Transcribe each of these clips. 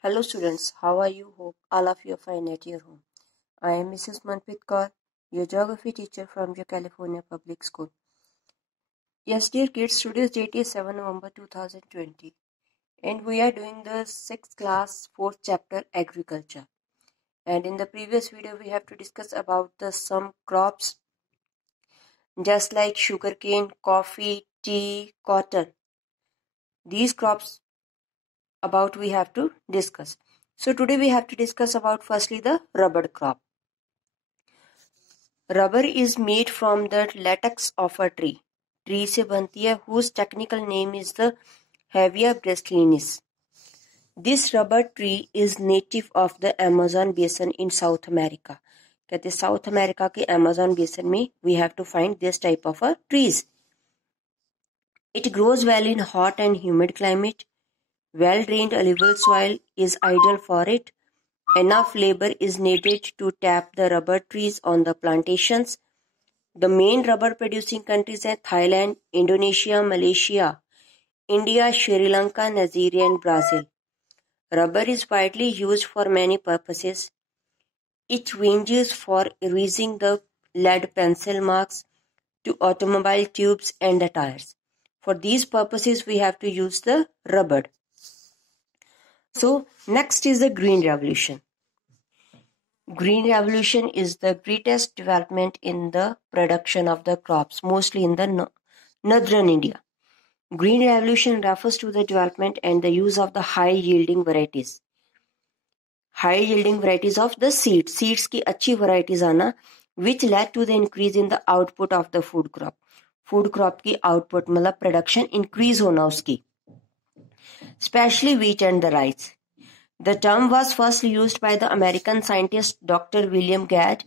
Hello students, how are you? Hope all of you are fine at your home. I am Mrs. Manpreet Kaur, your geography teacher from your California Public School. Yes dear kids, today's date is 7 November 2020 and we are doing the 6th class 4th chapter agriculture. And in the previous video we have to discuss about some crops just like sugarcane, coffee, tea, cotton. These crops about we have to discuss. So today we have to discuss about firstly the rubber crop. Rubber is made from the latex of a tree. Tree से बनती है whose technical name is the Hevia brasiliensis. This rubber tree is native of the Amazon basin in South America. कहते South America के Amazon basin में we have to find this type of a trees. It grows well in hot and humid climate. Well-drained alluvial soil is ideal for it. Enough labor is needed to tap the rubber trees on the plantations. The main rubber producing countries are Thailand, Indonesia, Malaysia, India, Sri Lanka, Nigeria and Brazil. Rubber is widely used for many purposes. It ranges for erasing the lead pencil marks to automobile tubes and the tires. For these purposes we have to use the rubber. So next is the Green Revolution. Green Revolution is the greatest development in the production of the crops, mostly in the northern India. Green Revolution refers to the development and the use of the high-yielding varieties. High-yielding varieties of the seeds. Seeds की अच्छी varieties आना, which led to the increase in the output of the food crop. Food crop की output मतलब production increase होना उसकी. Especially wheat and the rice. The term was first used by the American scientist Dr. William Gadd.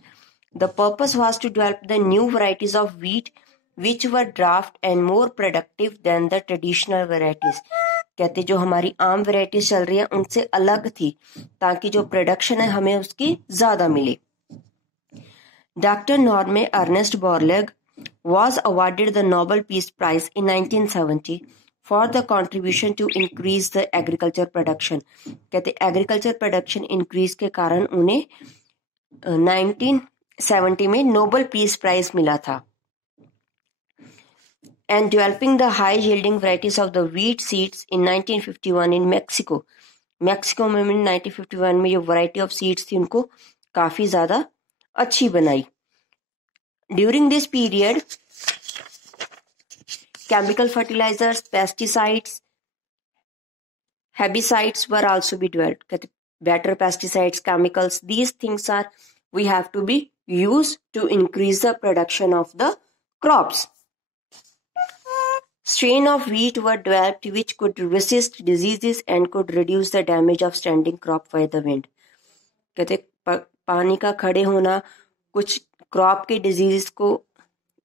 The purpose was to develop the new varieties of wheat which were draft and more productive than the traditional varieties. कहते जो हमारी आम varieties चल रही हैं उनसे अलग थी ताकि जो production है हमें उसकी ज़्यादा मिले. Dr. Norman Ernest Borlaug was awarded the Nobel Peace Prize in 1970 for the contribution to increase the agriculture production. कहते agriculture production increase के कारण उन्हें 1970 में Nobel Peace Prize मिला था. And developing the high-yielding varieties of the wheat seeds in 1951 in Mexico. Mexico में 1951 में जो variety of seeds थी उनको काफी ज़्यादा अच्छी बनाई. During this period, chemical fertilizers, pesticides, herbicides were also be developed. Better pesticides, chemicals, these things are we have to be used to increase the production of the crops. Strain of wheat were developed which could resist diseases and could reduce the damage of standing crop by the wind. कहते पानी का खड़े होना कुछ crop के disease को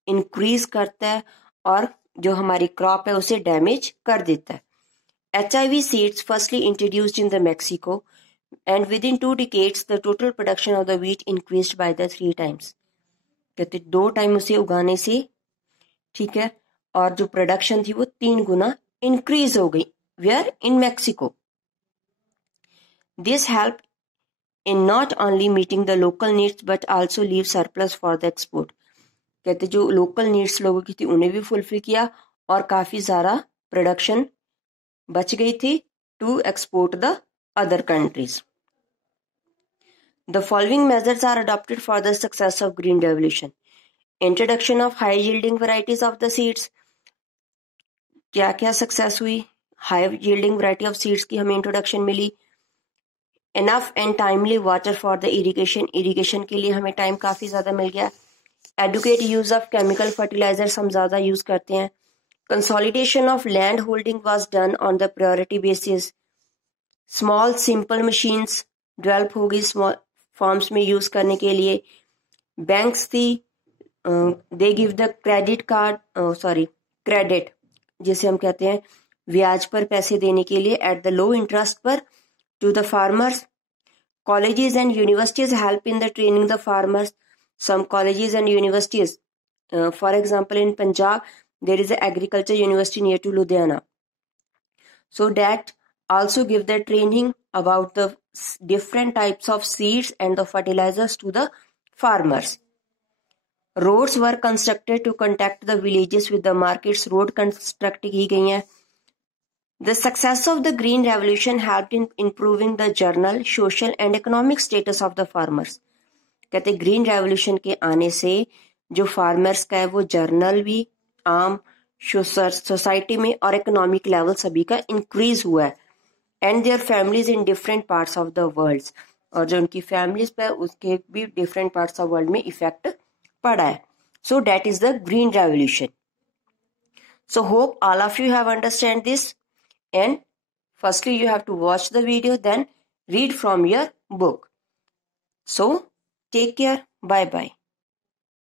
increase करता है और जो हमारी क्रॉप है उसे डैमेज कर देता है. HIV seeds firstly introduced in the Mexico and within 2 decades the total production of the wheat increased by the 3 times. कहते 2 टाइम उसे उगाने से ठीक है और जो प्रोडक्शन थी वो 3 गुना इंक्रीज हो गई. Where in Mexico. This helped in not only meeting the local needs but also leave surplus for the export. कहते जो local needs लोगों की थी उन्हें भी फुलफिल किया और काफी ज़्यादा प्रोडक्शन बच गई थी to export the other countries. The following measures are adopted for the success of Green Revolution. Introduction of high yielding varieties of the seeds. क्या क्या सक्सेस हुई? High yielding variety of seeds की हमें introduction मिली. Enough and timely water for the irrigation. Irrigation के लिए हमें time काफ़ी ज़्यादा मिल गया. Adequate use of chemical fertilizers हम ज़्यादा यूज़ करते हैं. Consolidation of land holding was done on the priority basis. Small simple machines develop हो गई small farms में यूज़ करने के लिए. Banks थी they give the credit जिसे हम कहते हैं ब्याज पर पैसे देने के लिए at the low interest पर to the farmers. Colleges and universities help in the training the farmers. Some colleges and universities, for example in Punjab there is an agriculture university near to Ludhiana, so that also give the training about the different types of seeds and the fertilizers to the farmers. Roads were constructed to connect the villages with the markets. Road construct की गई हैं. The success of the Green Revolution helped in improving the general, social and economic status of the farmers. कहते green revolution के आने से जो farmers का है वो जर्नल भी, आम सोसाइटी में और इकोनॉमिक लेवल सभी का इंक्रीज हुआ है. And their families in different parts of the world, और जो उनकी फैमिलीज पे उसके भी डिफरेंट पार्ट्स ऑफ वर्ल्ड में इफेक्ट पड़ा है. So that is the green revolution. So hope all of you have understand this, and firstly you have to watch the video, then read from your book. So take care. Bye bye.